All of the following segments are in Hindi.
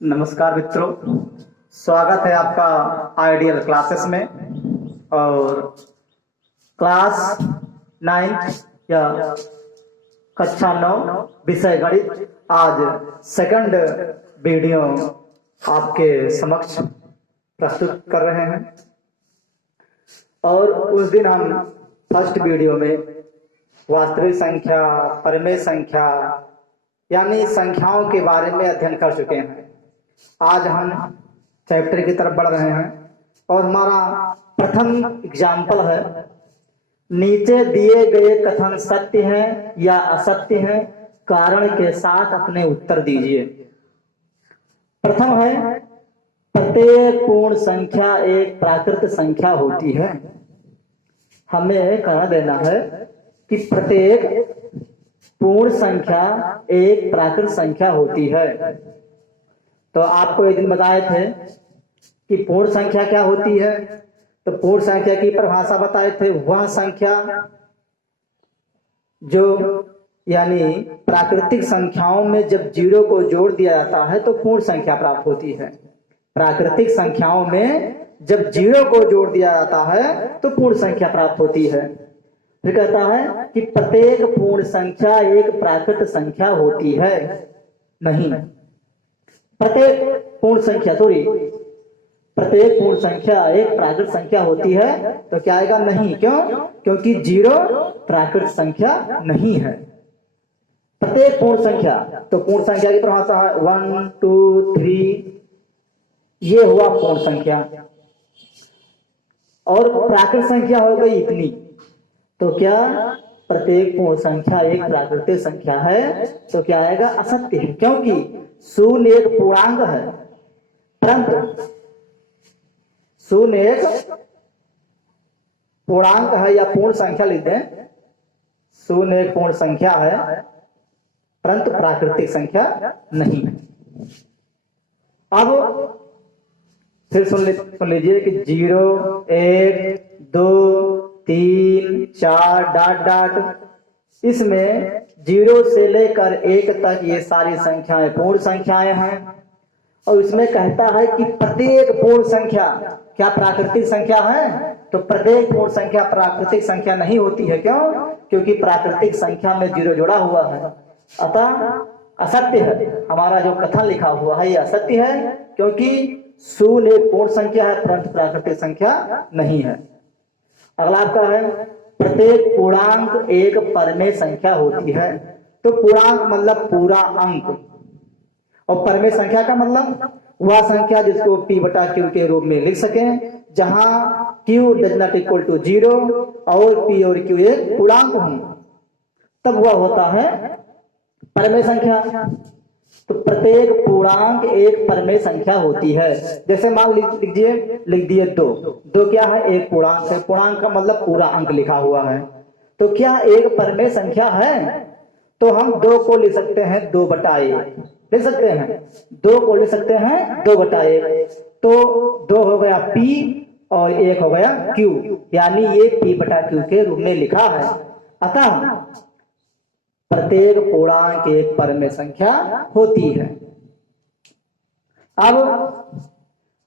नमस्कार मित्रों, स्वागत है आपका आइडियल क्लासेस में। और क्लास 9 या कक्षा 9 विषय गणित आज सेकंड वीडियो आपके समक्ष प्रस्तुत कर रहे हैं। और उस दिन हम फर्स्ट वीडियो में वास्तविक संख्या, परिमेय संख्या यानी संख्याओं के बारे में अध्ययन कर चुके हैं। आज हम चैप्टर की तरफ बढ़ रहे हैं और हमारा प्रथम एग्जाम्पल है, नीचे दिए गए कथन सत्य हैं या असत्य हैं, कारण के साथ अपने उत्तर दीजिए। प्रथम है, प्रत्येक पूर्ण संख्या एक प्राकृत संख्या होती है। हमें कहना देना है कि प्रत्येक पूर्ण संख्या एक प्राकृत संख्या होती है। तो आपको एक दिन बताए थे कि पूर्ण संख्या क्या होती है। तो पूर्ण संख्या की परिभाषा बताए थे, वह संख्या जो यानी प्राकृतिक संख्याओं में जब जीरो को जोड़ दिया जाता है तो पूर्ण संख्या प्राप्त होती है। प्राकृतिक संख्याओं में जब जीरो को जोड़ दिया जाता है तो पूर्ण संख्या प्राप्त होती है। फिर कहता है कि प्रत्येक पूर्ण संख्या एक प्राकृत संख्या होती है। नहीं, प्रत्येक पूर्ण संख्या प्रत्येक पूर्ण संख्या एक प्राकृत संख्या होती है। तो क्या आएगा? नहीं। क्यों? क्योंकि जीरो प्राकृत संख्या नहीं है। प्रत्येक पूर्ण संख्या, तो पूर्ण संख्या की परिभाषा है 1 2 3, ये हुआ पूर्ण संख्या। और प्राकृत संख्या हो गई इतनी। तो क्या प्रत्येक पूर्ण संख्या एक प्राकृतिक संख्या है? तो क्या आएगा? असत्य है, क्योंकि शून्य एक पूर्णांक है, परंतु शून्य एक पूर्णांक है या पूर्ण संख्या लिख दें। शून्य एक पूर्ण संख्या है परंतु प्राकृतिक संख्या नहीं है। अब फिर सुन लीजिए कि 0 1 2 3 4 डॉट डॉट, इसमें 0 से लेकर 1 तक ये सारी संख्याएं पूर्ण संख्याएं हैं। और इसमें कहता है कि प्रत्येक पूर्ण संख्या क्या प्राकृतिक संख्या है? तो प्रत्येक पूर्ण संख्या प्राकृतिक संख्या नहीं होती है। क्यों? क्योंकि प्राकृतिक संख्या में 0 जुड़ा हुआ है, अतः असत्य है। हमारा जो कथन लिखा हुआ है ये असत्य है, क्योंकि शून्य एक पूर्ण संख्या है परंतु प्राकृतिक संख्या नहीं है। अगला आपका है, प्रत्येक पूर्णांक एक परिमेय संख्या होती है। तो पूर्णांक मतलब पूरा अंक, और परिमेय संख्या का मतलब वह संख्या जिसको p बटा q के रूप में लिख सकें, जहां q does not equal to 0 और p और q एक पूर्णांक हों, तब वह होता है परिमेय संख्या। तो प्रत्येक पूर्णांक एक परिमेय संख्या होती है। जैसे मान लिख दिए 2 क्या है? एक पूर्णांक है। पूर्णांक का मतलब पूरा अंक लिखा हुआ है। तो क्या एक परिमेय संख्या है? तो हम 2 को लिख सकते हैं 2 बटा 1 लिख सकते हैं, 2 को लिख सकते हैं 2 बटा 1। तो 2 हो गया p और 1 हो गया q, यानी ये p बटा q के रूप में लिखा है। अतः प्रत्येक पूर्णांक एक परिमेय संख्या होती है। अब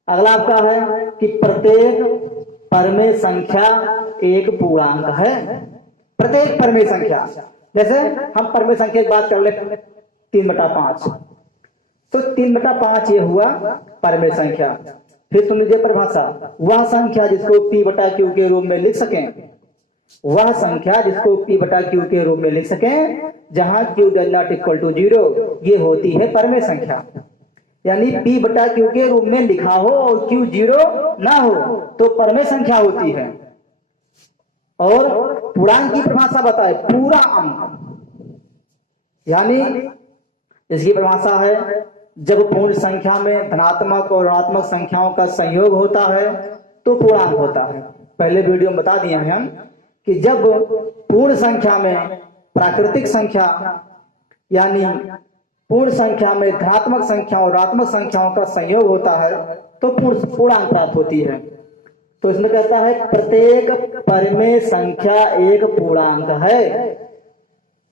अगला आपका है कि प्रत्येक परिमेय संख्या एक पूर्णांक है। प्रत्येक परिमेय संख्या, जैसे हम परिमेय संख्या की बात कर ले 3 बटा 5, तो 3 बटा 5 ये हुआ परिमेय संख्या। फिर सुन लीजिए परिभाषा, वह संख्या जिसको p बटा q के रूप में लिख सकें, वह संख्या जिसको p बटा q के रूप में लिख सकें जहां q does not equal to 0, ये होती है परिमेय संख्या। यानी p बटा q के रूप में लिखा हो और q 0 ना हो तो परिमेय संख्या होती है। और पूर्णांक की परिभाषा बताए, पूरा अंक, यानी इसकी परिभाषा है, जब पूर्ण संख्या में धनात्मक और ऋणात्मक संख्याओं का संयोग होता है तो पूर्णांक होता है। पहले वीडियो में बता दिए हैं हम कि जब पूर्ण संख्या में प्राकृतिक संख्या यानी पूर्ण संख्या में धनात्मक संख्या और ऋणात्मक संख्याओं का संयोग होता है तो पूर्णांक प्राप्त होती है। तो इसमें कहता है प्रत्येक परिमेय संख्या एक पूर्णांक है।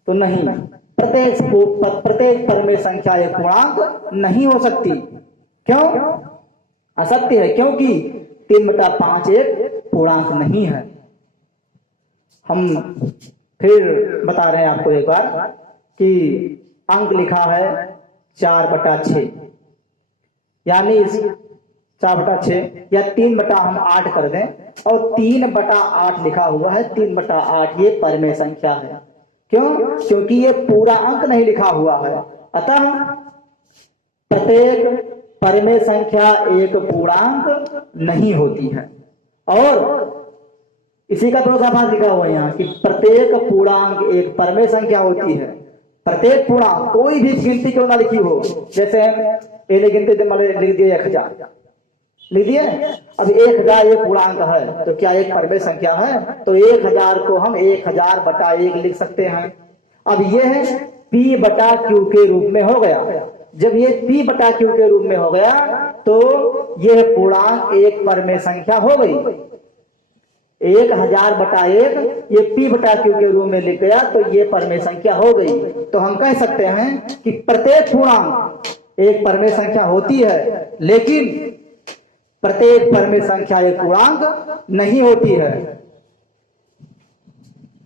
तो नहीं, प्रत्येक परिमेय संख्या एक पूर्णांक नहीं हो सकती। क्यों असत्य है? क्योंकि 3/5 एक पूर्णांक नहीं है। हम फिर बता रहे हैं आपको एक बार कि अंक लिखा है 4/6, यानी इस 4/6 या 3/8 कर दें, और 3/8 लिखा हुआ है। 3/8 ये परमेय संख्या है। क्यों? क्योंकि ये पूरा अंक नहीं लिखा हुआ है। अतः प्रत्येक परमेय संख्या एक पूर्णांक नहीं होती है। और इसी का विरोधाभास लिखा हुआ है यहाँ कि प्रत्येक पूर्णांक एक परमेय संख्या होती है। प्रत्येक पूर्णांक, कोई भी गिनती क्यों ना लिखी हो, जैसे पहले गिनती लिख दिए 1000, लिख दिए। अब 1000 एक पूर्णांक है, तो क्या एक परमेय संख्या है? तो 1000 को हम 1000/1 लिख सकते हैं। अब ये है P/Q के रूप में हो गया। जब ये P/Q के रूप में हो गया तो यह पूर्णांक एक परमेय संख्या हो गई। 1000/1 ये P/Q के रूप में लिख गया तो ये परमेय संख्या हो गई। तो हम कह सकते हैं कि प्रत्येक पूर्णांक एक परमेय संख्या होती है, लेकिन प्रत्येक परमेय संख्या एक पूर्णांक नहीं होती है।